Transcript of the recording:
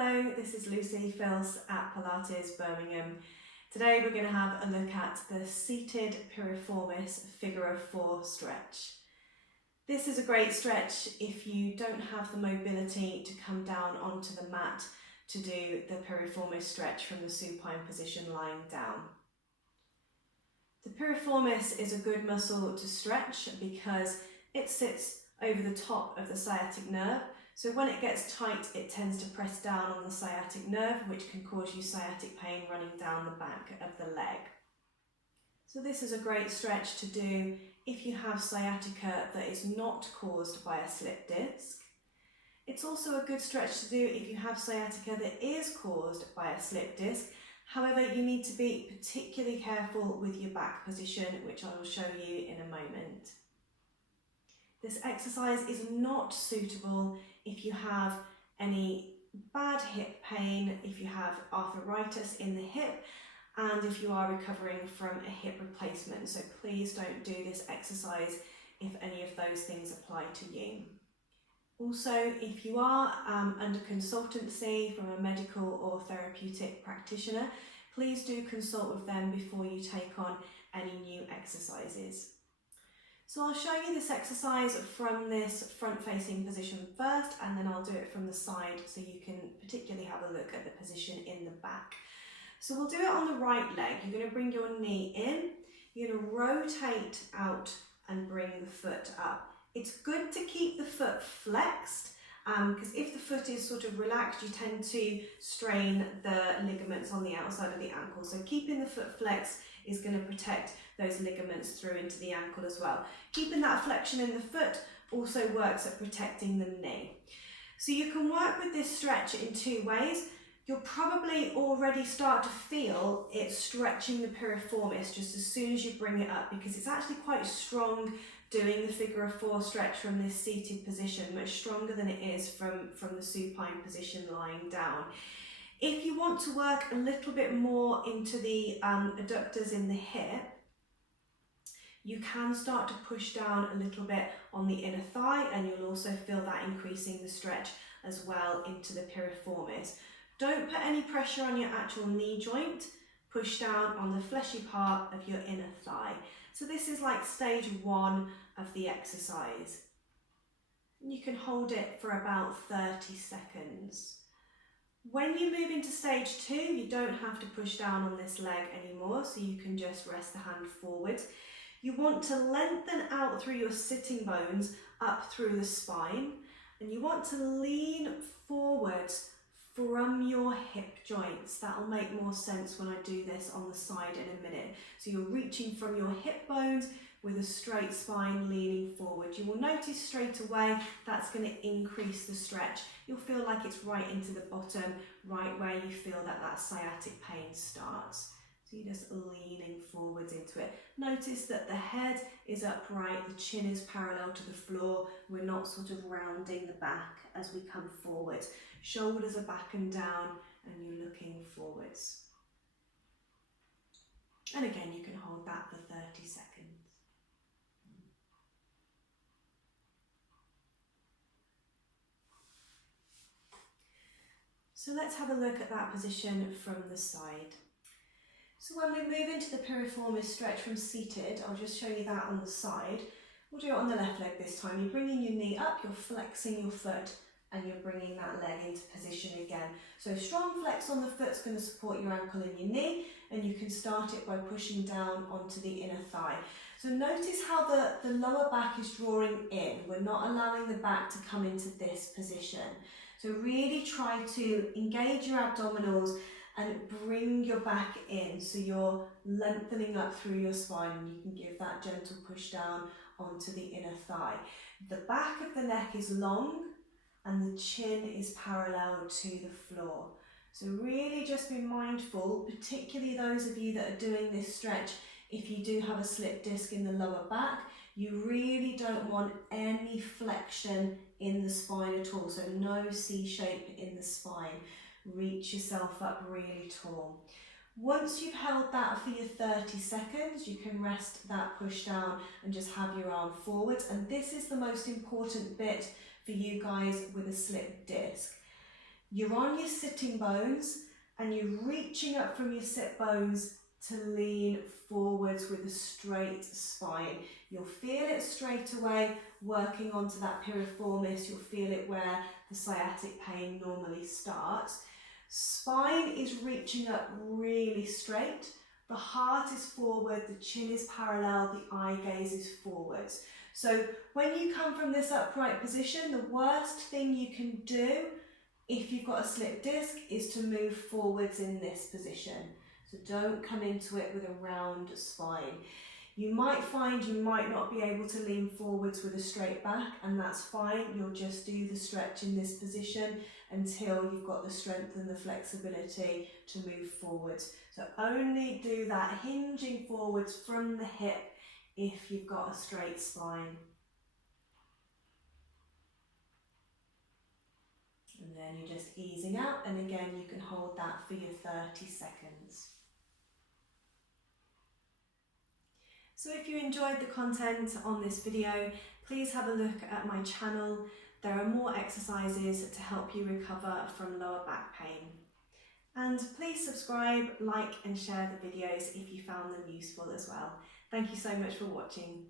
Hello, this is Lucy Filce at Pilates Birmingham. Today we're going to have a look at the Seated Piriformis Figure of 4 stretch. This is a great stretch if you don't have the mobility to come down onto the mat to do the piriformis stretch from the supine position lying down. The piriformis is a good muscle to stretch because it sits over the top of the sciatic nerve. So when it gets tight, it tends to press down on the sciatic nerve, which can cause you sciatic pain running down the back of the leg. So this is a great stretch to do if you have sciatica that is not caused by a slip disc. It's also a good stretch to do if you have sciatica that is caused by a slip disc. However, you need to be particularly careful with your back position, which I will show you in a moment. This exercise is not suitable if you have any bad hip pain, if you have arthritis in the hip, and if you are recovering from a hip replacement. So please don't do this exercise if any of those things apply to you. Also, if you are under consultancy from a medical or therapeutic practitioner, please do consult with them before you take on any new exercises. So I'll show you this exercise from this front-facing position first, and then I'll do it from the side so you can particularly have a look at the position in the back. So we'll do it on the right leg. You're going to bring your knee in, you're going to rotate out and bring the foot up. It's good to keep the foot flexed because if the foot is sort of relaxed, you tend to strain the ligaments on the outside of the ankle. So keeping the foot flexed is going to protect those ligaments through into the ankle as well. Keeping that flexion in the foot also works at protecting the knee. So you can work with this stretch in two ways. You'll probably already start to feel it stretching the piriformis just as soon as you bring it up, because it's actually quite strong doing the figure of 4 stretch from this seated position, much stronger than it is from the supine position lying down. If you want to work a little bit more into the adductors in the hip, you can start to push down a little bit on the inner thigh, and you'll also feel that increasing the stretch as well into the piriformis. Don't put any pressure on your actual knee joint. Push down on the fleshy part of your inner thigh. So this is like stage 1 of the exercise. You can hold it for about 30 seconds. When you move into stage 2, you don't have to push down on this leg anymore, so you can just rest the hand forward. You want to lengthen out through your sitting bones up through the spine, and you want to lean forward from your hip joints. That'll make more sense when I do this on the side in a minute. So you're reaching from your hip bones with a straight spine, leaning forward. You will notice straight away that's going to increase the stretch. You'll feel like it's right into the bottom, right where you feel that sciatic pain starts. So you're just leaning forwards into it. Notice that the head is upright, the chin is parallel to the floor. We're not sort of rounding the back as we come forward. Shoulders are back and down, and you're looking forwards. And again, you can hold that for 30 seconds. So let's have a look at that position from the side. So when we move into the piriformis stretch from seated, I'll just show you that on the side. We'll do it on the left leg this time. You're bringing your knee up, you're flexing your foot, and you're bringing that leg into position again. So strong flex on the foot's going to support your ankle and your knee, and you can start it by pushing down onto the inner thigh. So notice how the lower back is drawing in. We're not allowing the back to come into this position. So really try to engage your abdominals and bring your back in, so you're lengthening up through your spine, and you can give that gentle push down onto the inner thigh. The back of the neck is long and the chin is parallel to the floor. So really just be mindful, particularly those of you that are doing this stretch, if you do have a slip disc in the lower back, you really don't want any flexion in the spine at all, so no C shape in the spine. Reach yourself up really tall. Once you've held that for your 30 seconds, you can rest that push down and just have your arm forwards. And this is the most important bit for you guys with a slip disc. You're on your sitting bones and you're reaching up from your sit bones to lean forwards with a straight spine. You'll feel it straight away working onto that piriformis. You'll feel it where the sciatic pain normally starts. Spine is reaching up really straight. The heart is forward, the chin is parallel, the eye gaze is forwards. So when you come from this upright position, the worst thing you can do if you've got a slipped disc is to move forwards in this position. So don't come into it with a round spine. You might find you might not be able to lean forwards with a straight back, and that's fine. You'll just do the stretch in this position until you've got the strength and the flexibility to move forwards. So only do that hinging forwards from the hip if you've got a straight spine. And then you're just easing out, and again you can hold that for your 30 seconds. So if you enjoyed the content on this video, please have a look at my channel. There are more exercises to help you recover from lower back pain. And please subscribe, like and share the videos if you found them useful as well. Thank you so much for watching.